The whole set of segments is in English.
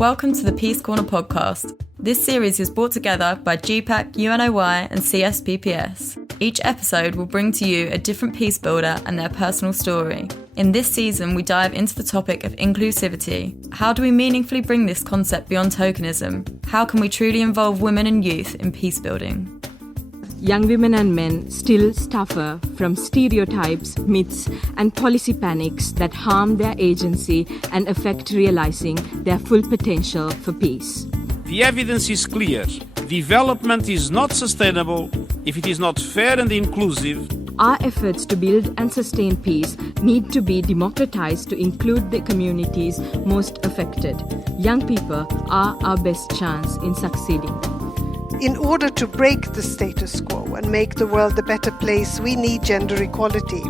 Welcome to the Peace Corner podcast. This series is brought together by GPAC, UNOY and CSPPS. Each episode will bring to you a different peace builder and their personal story. In this season, we dive into the topic of inclusivity. How do we meaningfully bring this concept beyond tokenism? How can we truly involve women and youth in peace building? Young women and men still suffer from stereotypes, myths, and policy panics that harm their agency and affect realizing their full potential for peace. The evidence is clear. Development is not sustainable if it is not fair and inclusive. Our efforts to build and sustain peace need to be democratized to include the communities most affected. Young people are our best chance in succeeding. In order to break the status quo and make the world a better place, we need gender equality.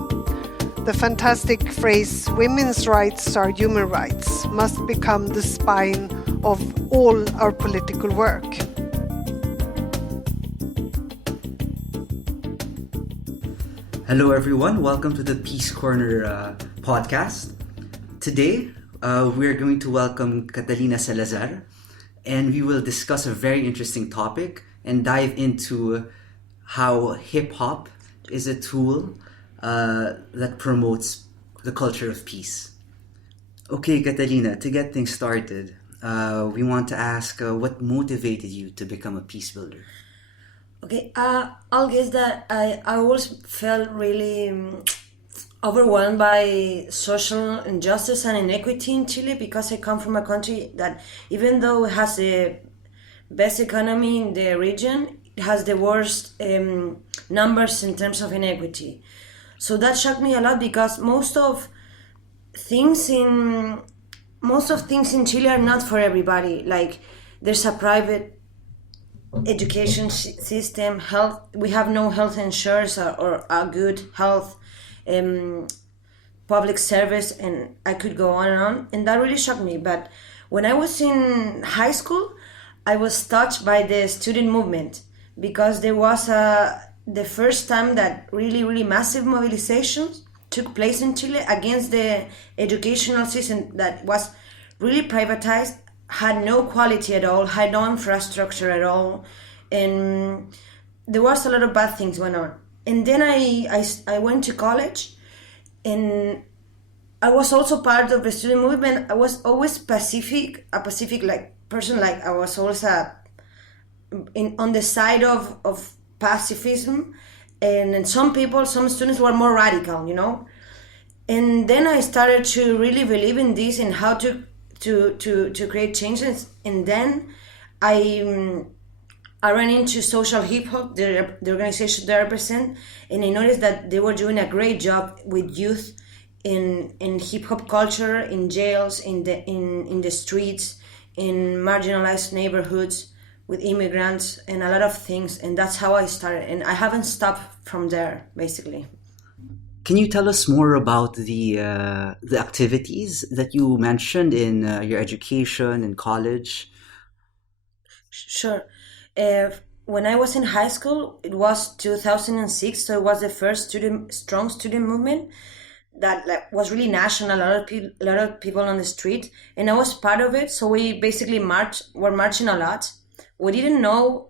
The fantastic phrase, women's rights are human rights, must become the spine of all our political work. Hello everyone, welcome to the Peace Corner podcast. Today, we're going to welcome Catalina Salazar, and we will discuss a very interesting topic and dive into how hip-hop is a tool that promotes the culture of peace. Okay, Catalina, to get things started, we want to ask what motivated you to become a peace builder? Okay, I'll guess that I always felt really overwhelmed by social injustice and inequity in Chile because I come from a country that, even though it has the best economy in the region, it has the worst numbers in terms of inequity. So that shocked me a lot because most of things in Chile are not for everybody. Like, there's a private education system, health. We have no health insurance or a good health public service, and I could go on, and that really shocked me. But when I was in high school, I was touched by the student movement because there was the first time that really massive mobilizations took place in Chile against the educational system that was really privatized, had no quality at all, had no infrastructure at all, and there was a lot of bad things going on. And then I went to college, and I was also part of the student movement. I was always a pacific like person. Like, I was always on the side of pacifism, and some students were more radical, you know. And then I started to really believe in this and how to create changes. And then I ran into Social Hip Hop, the organization that I represent, and I noticed that they were doing a great job with youth in hip hop culture, in jails, in the streets, in marginalized neighborhoods, with immigrants, and a lot of things. And that's how I started, and I haven't stopped from there, basically. Can you tell us more about the activities that you mentioned in your education in college? Sure. When I was in high school, it was 2006, so it was the first strong student movement that was really national. A lot of people on the street, and I was part of it. So we basically were marching a lot. We didn't know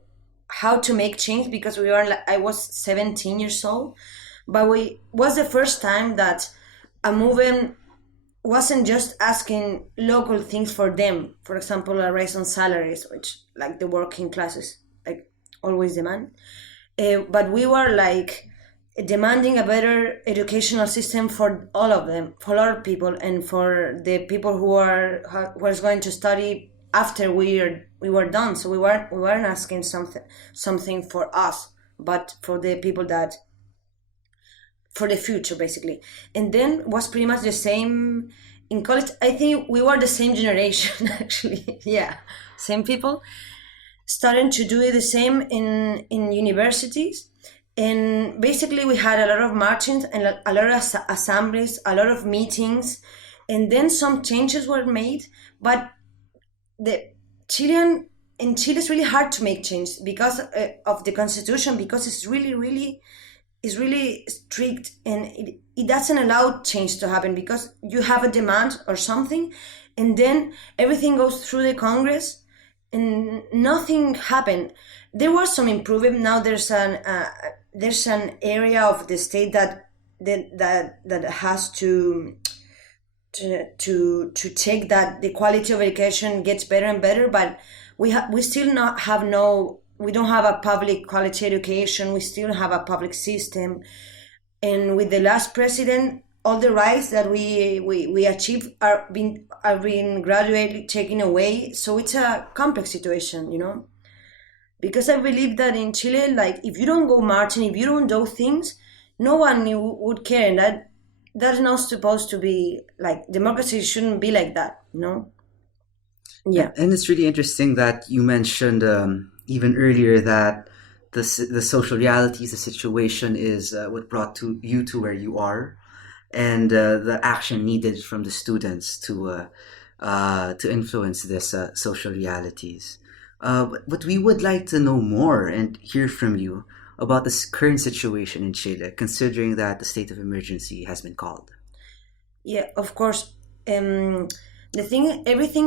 how to make change because I was 17 years old, but was the first time that a movement wasn't just asking local things for them. For example, a raise on salaries, which like the working classes like always demand. But we were like demanding a better educational system for all of them, for all people, and for the people who was going to study after we were done. So we weren't asking something for us, but for the people for the future, basically. And then was pretty much the same in college. I think we were the same generation, actually. Yeah, same people starting to do the same in universities. And basically we had a lot of marchings and a lot of assemblies, a lot of meetings, and then some changes were made. But in Chile it's really hard to make change because of the constitution, because it's really strict, and it doesn't allow change to happen because you have a demand or something, and then everything goes through the Congress, and nothing happened. There was some improvement. Now there's an area of the state that has to check that the quality of education gets better and better, but we still not have we don't have a public quality education. We still have a public system, and with the last president, all the rights that we achieved are being gradually taken away. So it's a complex situation, because I believe that in Chile, like, if you don't go marching, if you don't do things, no one would care, and that's not supposed to be like. Democracy shouldn't be like that, Yeah. And it's really interesting that you mentioned even earlier that the social realities, the situation is what brought you to where you are, and the action needed from the students to influence this social realities. But we would like to know more and hear from you about this current situation in Chile, considering that the state of emergency has been called. Yeah, of course. Everything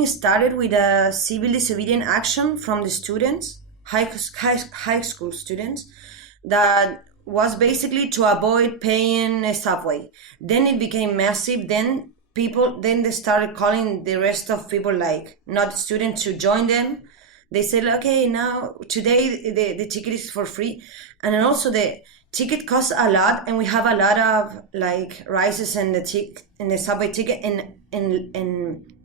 started with a civil disobedient action from the students, high school students, that was basically to avoid paying a subway. Then it became massive. Then they started calling the rest of people, like not students, to join them. They said, okay, now today the ticket is for free, and then also the ticket costs a lot, and we have a lot of like rises in the subway ticket, and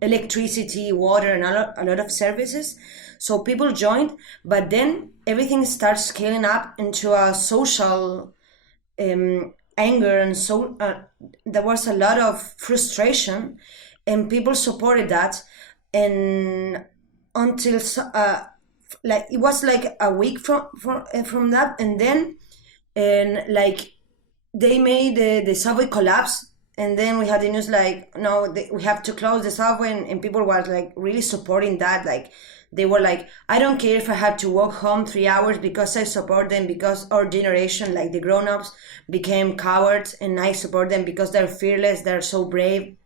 electricity, water, and a lot of services. So people joined, but then everything starts scaling up into a social anger, and so there was a lot of frustration, and people supported that, and until like it was like a week from that, and then like they made the subway collapse, and then we had the news like, no, we have to close the subway, and people were like really supporting that. Like they were like, I don't care if I have to walk home 3 hours, because I support them, because our generation, like the grown-ups, became cowards, and I support them because they're fearless, they're so brave.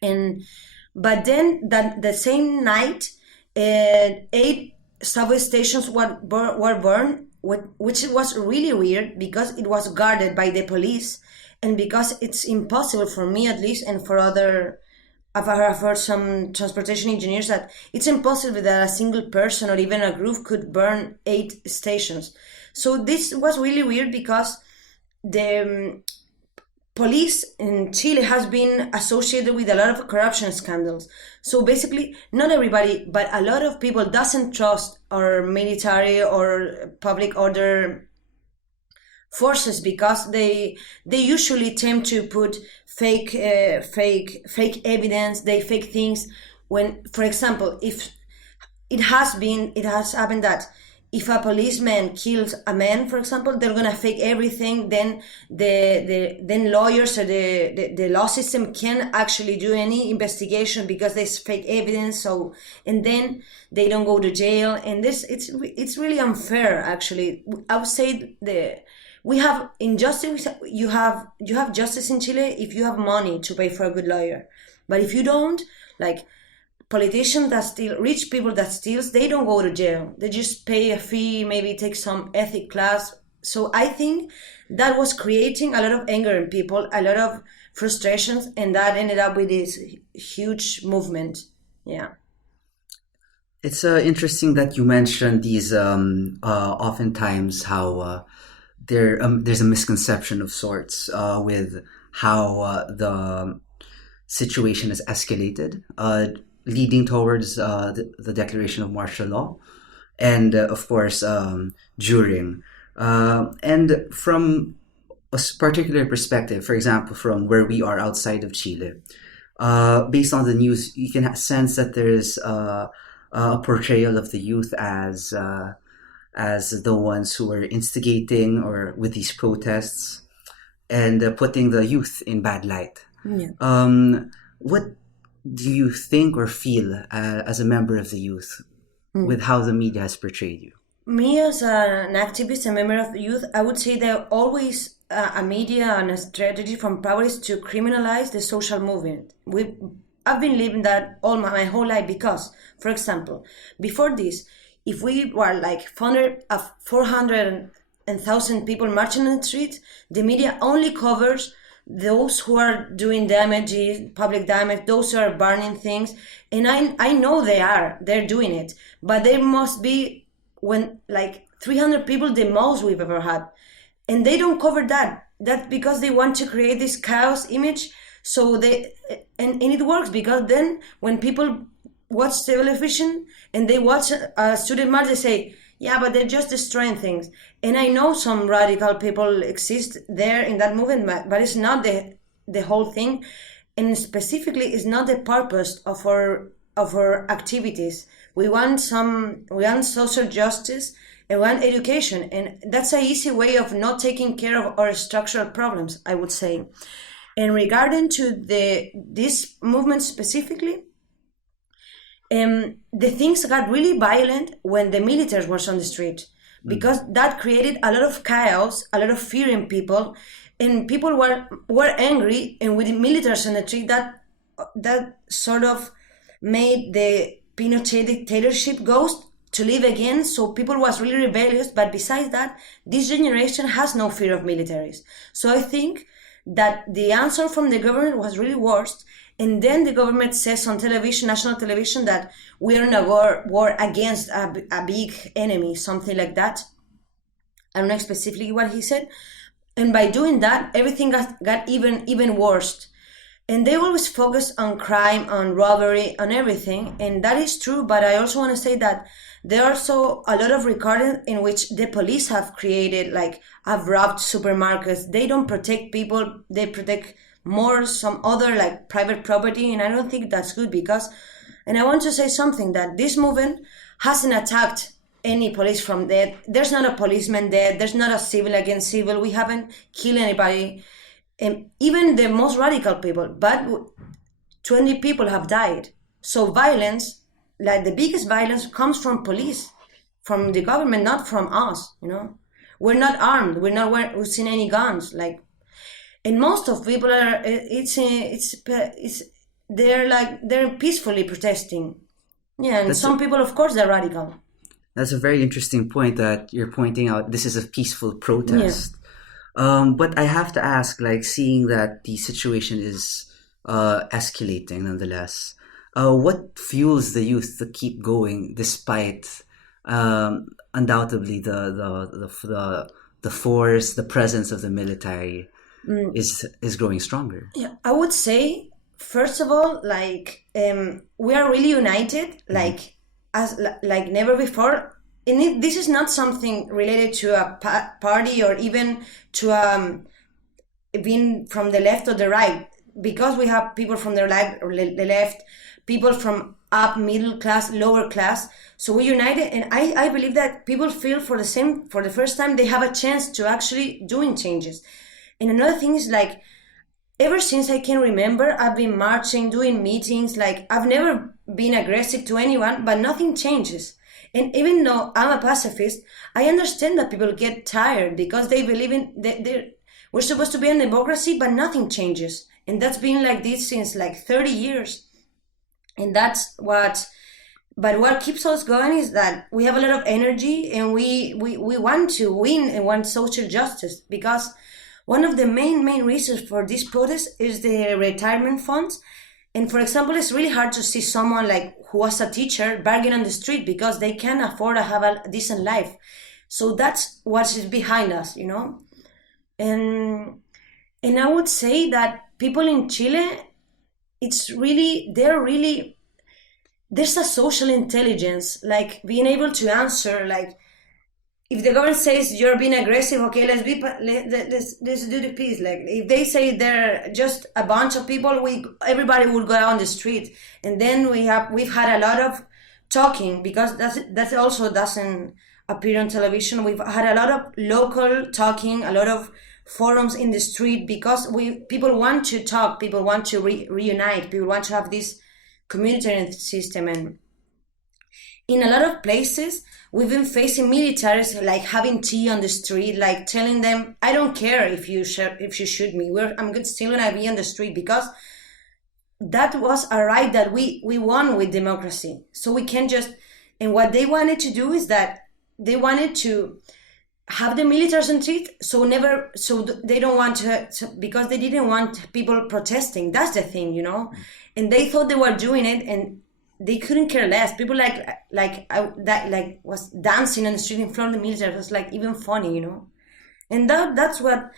But then the same night, 8 subway stations were burned, which was really weird, because it was guarded by the police, and because it's impossible for me, at least, and for I've heard some transportation engineers, that it's impossible that a single person or even a group could burn 8 stations. So this was really weird, because the police in Chile has been associated with a lot of corruption scandals. So basically, not everybody, but a lot of people doesn't trust our military or public order forces, because they usually tend to put fake evidence, they fake things. When, for example, if it has happened that if a policeman kills a man, for example, they're gonna fake everything. Then then lawyers or the law system can't actually do any investigation, because there's fake evidence. So, and then they don't go to jail. And it's really unfair, actually. I would say we have injustice. You have justice in Chile if you have money to pay for a good lawyer, but if you don't, like, politicians that steal, rich people that steals, they don't go to jail. They just pay a fee, maybe take some ethic class. So I think that was creating a lot of anger in people, a lot of frustrations, and that ended up with this huge movement. Yeah. It's interesting that you mentioned these oftentimes how there's a misconception of sorts with how the situation has escalated, leading towards the declaration of martial law, and of course during. And from a particular perspective, for example, from where we are outside of Chile, based on the news, you can sense that there is a portrayal of the youth as the ones who are instigating or with these protests, and putting the youth in bad light. Yeah. What do you think or feel as a member of the youth with how the media has portrayed you? Me, as an activist and member of the youth, I would say that always a media and a strategy from power is to criminalize the social movement. I've been living that all my whole life because, for example, before this, if we were like 400,000 people marching on the street, the media only covers those who are doing damage, public damage, those who are burning things. And I know they're doing it, but there must be when like 300 people, the most we've ever had. And they don't cover that. That's because they want to create this chaos image. So and it works because then when people watch television and they watch a student march, they say, yeah, but they're just destroying things. And I know some radical people exist there in that movement, but it's not the whole thing. And specifically, it's not the purpose of our activities. We want social justice and we want education. And that's an easy way of not taking care of our structural problems, I would say. And regarding to this movement specifically, the things got really violent when the military was on the street, because that created a lot of chaos, a lot of fear in people, and people were angry. And with the military on the street, that sort of made the Pinochet dictatorship ghost to live again. So people was really rebellious. But besides that, this generation has no fear of militaries. So I think that the answer from the government was really worst. And then the government says on television, national television, that we are in a war against a big enemy, something like that. I don't know specifically what he said. And by doing that, everything got even worse. And they always focus on crime, on robbery, on everything. And that is true. But I also want to say that there are also a lot of recordings in which the police have created, like, have robbed supermarkets. They don't protect people. They protect more some other like private property, and I don't think that's good because, and I want to say something, that this movement hasn't attacked any police from dead. There's not a policeman dead. There's not a civil against civil. We haven't killed anybody, and even the most radical people, but 20 people have died. So violence, like the biggest violence, comes from police, from the government, not from us. We're not armed. We're not using any guns, like. And most of people are, they're peacefully protesting. Yeah, and some people, of course, they're radical. That's a very interesting point that you're pointing out. This is a peaceful protest. Yeah. But I have to ask, like, seeing that the situation is escalating nonetheless, what fuels the youth to keep going despite undoubtedly the force, the presence of the military is growing stronger? Yeah, I would say, first of all, like, we are really united, like like never before. And this is not something related to a party or even to being from the left or the right, because we have people from the left, people from up, middle class, lower class. So we're united, and I believe that people feel for the first time they have a chance to actually doing changes. And another thing is, like, ever since I can remember, I've been marching, doing meetings. Like, I've never been aggressive to anyone, but nothing changes. And even though I'm a pacifist, I understand that people get tired because they believe we're supposed to be in democracy, but nothing changes. And that's been like this since like 30 years. And but what keeps us going is that we have a lot of energy, and we want to win and want social justice, because one of the main reasons for this protest is the retirement funds. And for example, it's really hard to see someone like who was a teacher begging on the street because they can't afford to have a decent life. So that's what is behind us, And I would say that people in Chile, there's a social intelligence, like being able to answer, like, if the government says you're being aggressive, okay, let's do the peace. Like, if they say they're just a bunch of people, everybody will go on the street. And then we've had a lot of talking, because that also doesn't appear on television. We've had a lot of local talking, a lot of forums in the street, because people want to talk, people want to reunite, people want to have this communitarian system. And in a lot of places, we've been facing militaries, like having tea on the street, like telling them, I don't care if you shoot me. I'm still gonna be on the street, because that was a right that we won with democracy. So we can just, and what they wanted to do is that they wanted to have the militaries on street, so they don't want because they didn't want people protesting. That's the thing, you know. And they thought they were doing it, and they couldn't care less. People was dancing on the street in front of the military. It was like even funny, you know. And that's what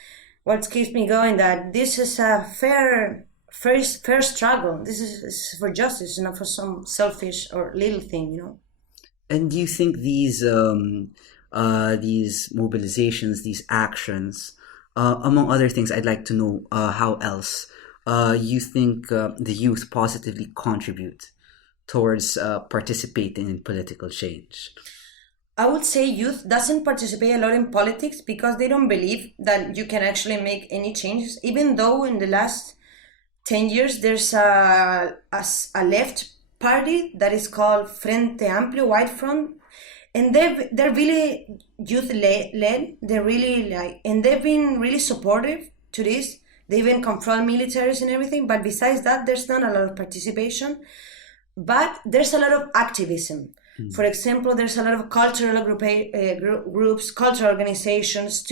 keeps me going. That this is a fair struggle. This is for justice, not for some selfish or little thing, you know. And do you think these mobilizations, these actions, among other things, I'd like to know how else you think the youth positively contribute towards participating in political change? I would say youth doesn't participate a lot in politics because they don't believe that you can actually make any changes, even though in the last 10 years there's a left party that is called Frente Amplio, White Front, and they're really youth led. They're really and they've been really supportive to this. They even confront militaries and everything. But besides that, there's not a lot of participation. But there's a lot of activism. For example, there's a lot of cultural groups, cultural organizations,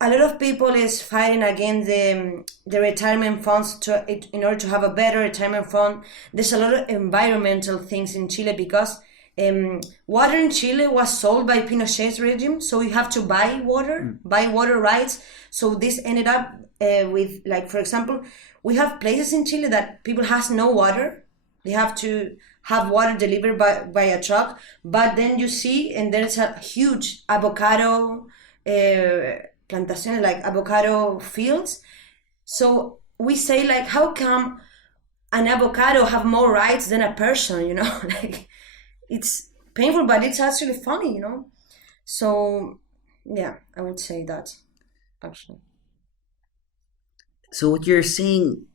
a lot of people is fighting against the retirement funds in order to have a better retirement fund. There's a lot of environmental things in Chile because water in Chile was sold by Pinochet's regime, so you have to buy water rights. So this ended up with, like, for example, we have places in Chile that people has no water. They have to have water delivered by a truck. But then you see, and there's a huge avocado plantaciones, like avocado fields. So we say, like, how come an avocado have more rights than a person, you know? Like, it's painful, but it's actually funny, you know? So, yeah, I would say that, actually. So what you're saying,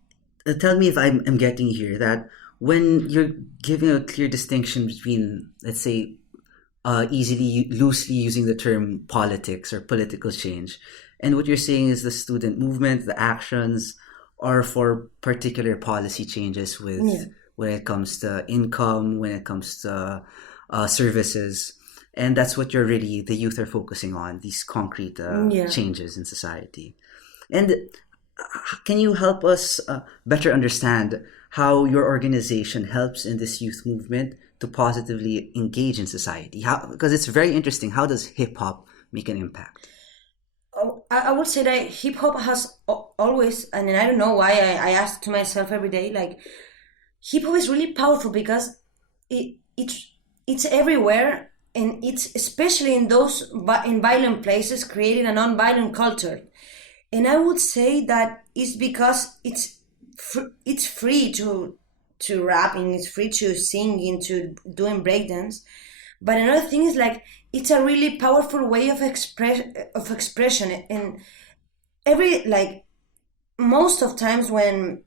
tell me if I'm getting here, that when you're giving a clear distinction between, let's say, loosely using the term politics or political change, and what you're saying is the student movement, the actions are for particular policy changes when it comes to income, when it comes to services, and that's what the youth are focusing on, these concrete changes in society. And can you help us better understand how your organization helps in this youth movement to positively engage in society? Because it's very interesting. How does hip hop make an impact? I would say that hip hop has always, and I don't know why, I ask to myself every day, like, hip hop is really powerful because it's everywhere, and it's especially in violent places, creating a non-violent culture. And I would say that it's because it's free to rapping, it's free to singing, to doing breakdance. But another thing is, like, it's a really powerful way of expression. And most of times when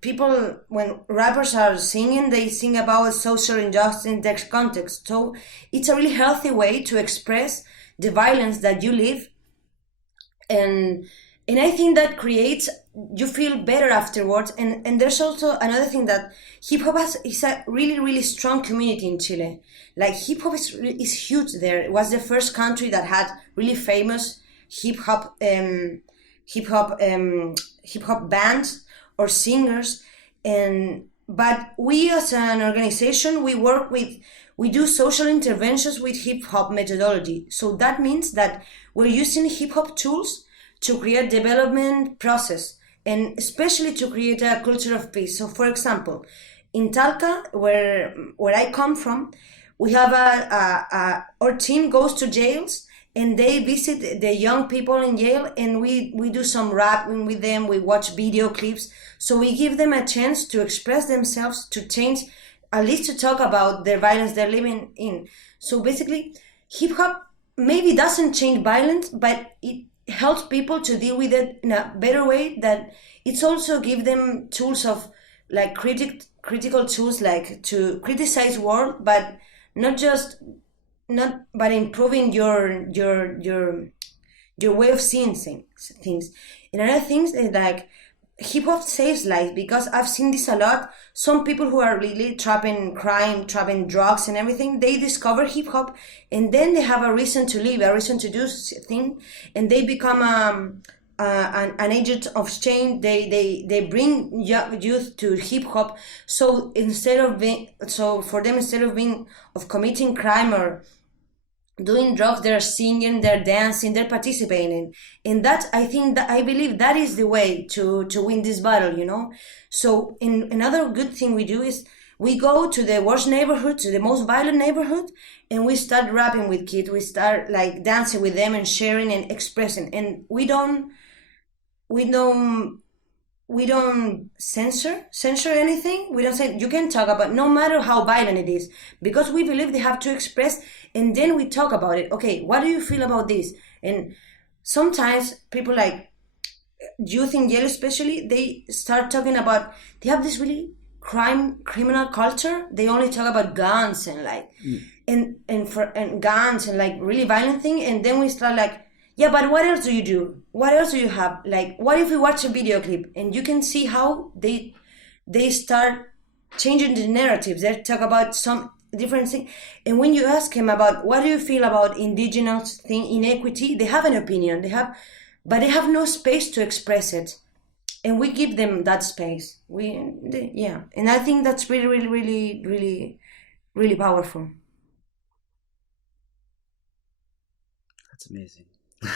rappers are singing, they sing about social injustice in their context. So it's a really healthy way to express the violence that you live. And I think that you feel better afterwards. And there's also another thing, that hip hop is a really, really strong community in Chile. Like, hip hop is huge there. It was the first country that had really famous hip hop bands or singers. But we as an organization, we do social interventions with hip hop methodology. So that means that we're using hip hop tools to create development process, and especially to create a culture of peace. So, for example, in Talca, where I come from, we have our team goes to jails, and they visit the young people in jail, and we do some rapping with them. We watch video clips, so we give them a chance to express themselves, to change, at least to talk about the violence they're living in. So basically, hip hop maybe doesn't change violence, but it helps people to deal with it in a better way. That it's also give them tools of, like, critical tools, like to criticize world, but but improving your way of seeing things. And other things is, like, hip hop saves lives, because I've seen this a lot. Some people who are really trapped in crime, trapped in drugs and everything, they discover hip hop, and then they have a reason to live, a reason to do thing, and they become an agent of change. They bring youth to hip hop. So for them, instead of committing crime or doing drugs, they're singing, they're dancing, they're participating. And that, I believe that is the way to win this battle, you know? So another good thing we do is we go to the worst neighborhood, to the most violent neighborhood, and we start rapping with kids. We start like dancing with them and sharing and expressing. And we don't censor anything. We don't say you can talk about, no matter how violent it is, because we believe they have to express, and then we talk about it. Okay, what do you feel about this? And sometimes people like youth in jail especially, they start talking about, they have this really criminal culture. They only talk about guns and like and guns and like really violent thing. And then we start like, yeah, but what else do you do? What else do you have? Like, what if we watch a video clip? And you can see how they start changing the narratives. They talk about some different thing. And when you ask him about what do you feel about indigenous thing, inequity, they have an opinion. But they have no space to express it. And we give them that space. And I think that's really, really, really, really, really powerful. That's amazing.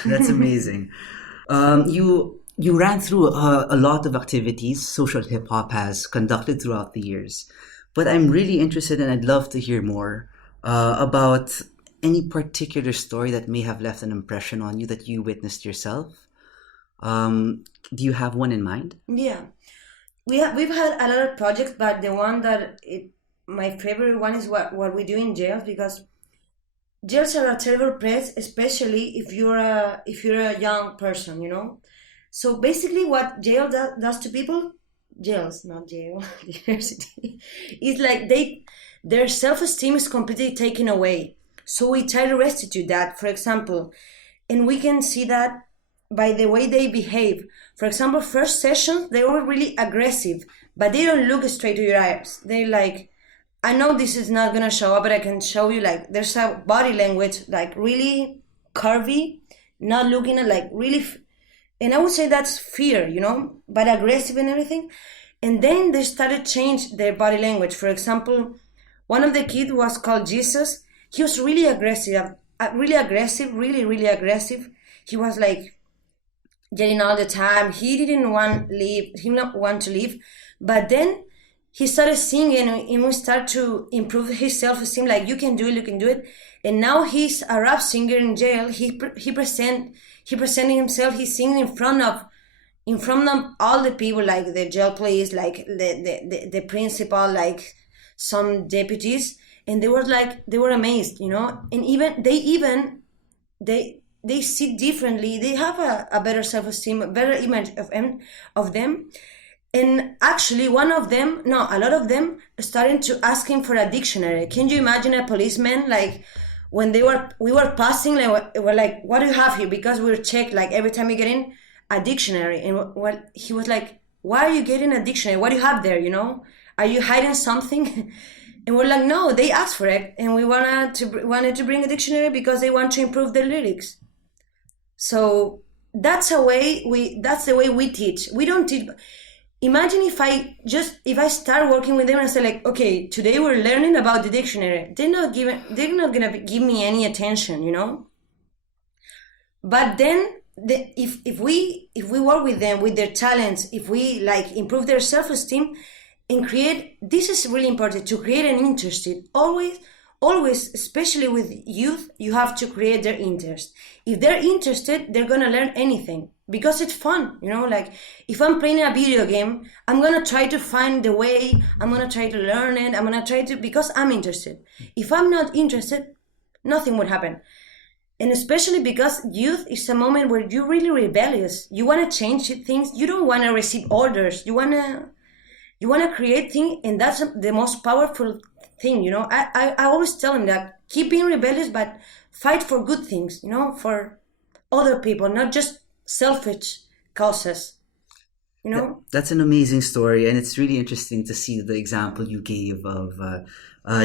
That's amazing. You ran through a lot of activities social hip hop has conducted throughout the years, but I'm really interested and I'd love to hear more about any particular story that may have left an impression on you that you witnessed yourself. Do you have one in mind? Yeah, we've had a lot of projects, but the one my favorite one is what we do in jails, because jails are a terrible place, especially if you're a young person, you know. So basically, what jail does to people, jails, not jail, university, is like their self-esteem is completely taken away. So we try to restitute that, for example, and we can see that by the way they behave. For example, first sessions, they were really aggressive, but they don't look straight to your eyes. They're like, I know this is not going to show up, but I can show you, like, there's a body language, like, really curvy, not looking at, like, really, and I would say that's fear, you know, but aggressive and everything. And then they started to change their body language. For example, one of the kids was called Jesus. He was really aggressive, really, really aggressive. He was, like, yelling all the time. He didn't want to leave, but then he started singing, and we start to improve his self-esteem. Like, you can do it. And now he's a rap singer in jail. He presenting himself. He's singing in front of all the people, like the jail police, like the principal, like some deputies, and they were amazed, you know. And they see differently. They have a better self-esteem, a better image of them. And actually, a lot of them starting to ask him for a dictionary. Can you imagine a policeman, like, when we were passing, like, we're like, what do you have here? Because we were checked, like, every time you get in, a dictionary. And he was like, why are you getting a dictionary? What do you have there, you know? Are you hiding something? And we're like, no, they asked for it. And we wanted to bring a dictionary because they want to improve their lyrics. So that's the way we teach. We don't teach. Imagine if I start working with them and say, like, okay, today we're learning about the dictionary. They're not gonna give me any attention, you know. But then if we work with them, with their talents, if we like improve their self-esteem and create, this is really important, to create an interest. Always, especially with youth, you have to create their interest. If they're interested, they're gonna learn anything because it's fun, you know. Like, if I'm playing a video game, I'm gonna try to find the way. I'm gonna try to learn it. I'm gonna try to, because I'm interested. If I'm not interested, nothing would happen. And especially because youth is a moment where you're really rebellious. You wanna change things. You don't wanna receive orders. You wanna create things, and that's the most powerful thing, you know. I always tell them that keep being rebellious, but fight for good things, you know, for other people, not just selfish causes. you know? That's an amazing story, and it's really interesting to see the example you gave of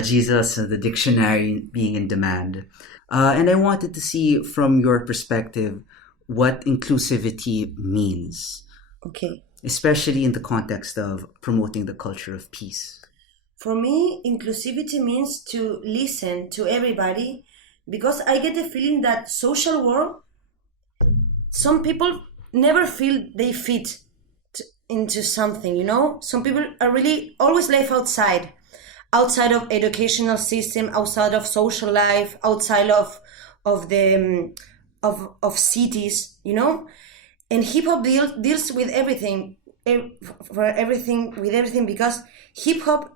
Jesus and the dictionary being in demand. And I wanted to see from your perspective what inclusivity means, Okay. especially in the context of promoting the culture of peace. For me, inclusivity means to listen to everybody, because I get the feeling that social world, some people never feel they fit into something, you know? Some people are really always left outside of educational system, outside of social life, outside of the of cities, you know? And hip hop deals with everything, because hip hop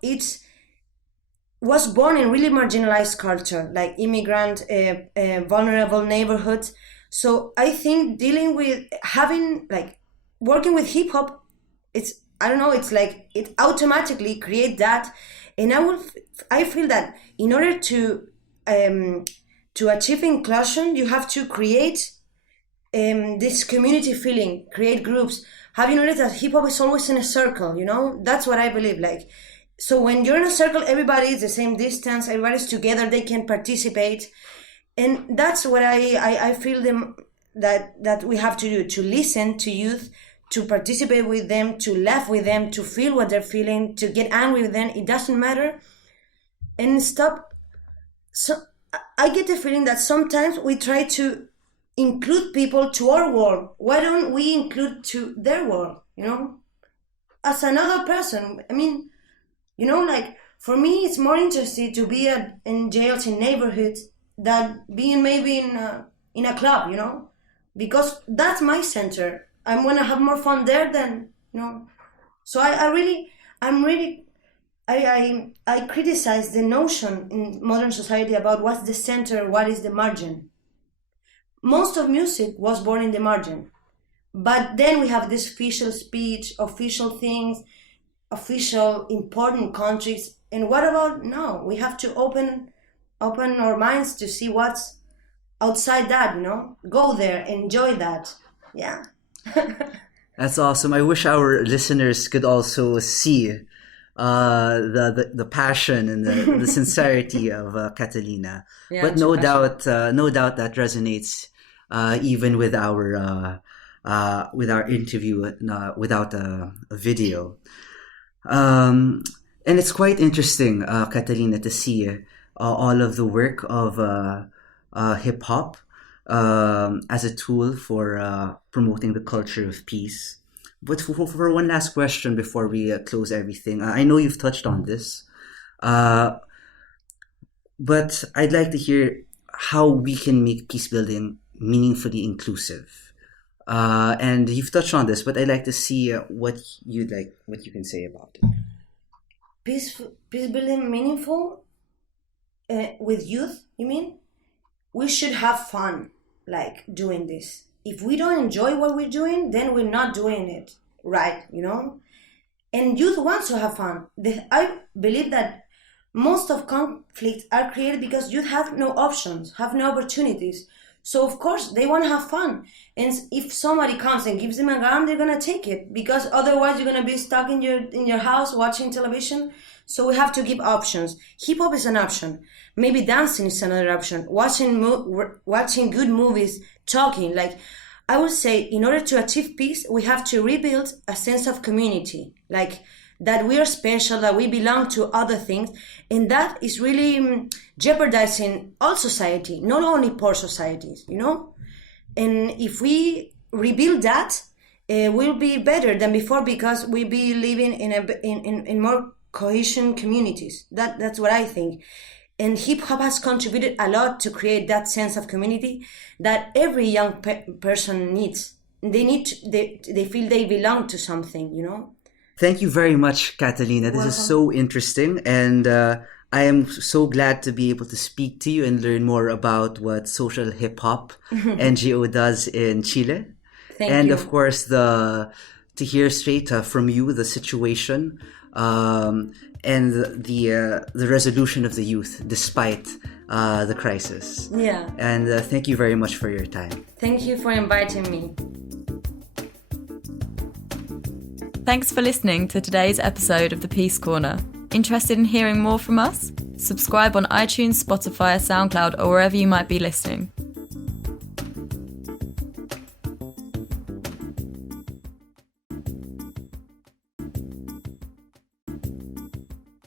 was born in really marginalized culture, like immigrant, vulnerable neighborhoods. So I think working with hip hop, it's like it automatically create that. And I feel that in order to achieve inclusion, you have to create this community feeling, create groups. Have you noticed that hip hop is always in a circle, you know? That's what I believe. Like, so when you're in a circle, everybody is the same distance, everybody's together, they can participate. And that's what I feel that we have to do, to listen to youth, to participate with them, to laugh with them, to feel what they're feeling, to get angry with them. It doesn't matter. And stop. So I get the feeling that sometimes we try to include people to our world. Why don't we include to their world, you know? As another person. I mean, you know, like, for me, it's more interesting to be in jails in neighborhoods than being maybe in a club, you know? Because that's my center. I'm gonna have more fun there than, you know. So I criticize the notion in modern society about what's the center, what is the margin. Most of music was born in the margin, but then we have this official speech, official things, official important countries. And what about now? We have to open our minds to see what's outside that, you know. Go there, enjoy that. Yeah. That's awesome. I wish our listeners could also see the passion and the sincerity of Catalina. Yeah, but no doubt that resonates even with our interview without a video. And it's quite interesting, Catalina, to see all of the work of hip hop as a tool for promoting the culture of peace. But for one last question before we close everything, I know you've touched on this, but I'd like to hear how we can make peace building meaningfully inclusive. And you've touched on this, but I'd like to see what you can say about it. Peace building meaningful with youth, you mean? We should have fun, like, doing this. If we don't enjoy what we're doing, then we're not doing it right, you know? And youth wants to have fun. I believe that most of conflicts are created because youth have no options, have no opportunities. So of course they want to have fun. And if somebody comes and gives them a gun, they're gonna take it, because otherwise you're gonna be stuck in your house watching television. So we have to give options. Hip hop is an option. Maybe dancing is another option. Watching good movies, talking. Like, I would say, in order to achieve peace, we have to rebuild a sense of community, like that we are special, that we belong to other things, and that is really jeopardizing all society, not only poor societies, you know. And if we rebuild that, we'll be better than before, because we'll be living in more cohesion communities. That's what I think. And hip hop has contributed a lot to create that sense of community that every young person needs. They feel they belong to something, you know. Thank you very much, Catalina. This is so interesting, and I am so glad to be able to speak to you and learn more about what Social Hip Hop NGO does in Chile. Thank and you. Of course, to hear straight from you the situation and the resolution of the youth despite the crisis. Yeah. And thank you very much for your time. Thank you for inviting me. Thanks for listening to today's episode of the Peace Corner. Interested in hearing more from us? Subscribe on iTunes, Spotify, SoundCloud, or wherever you might be listening.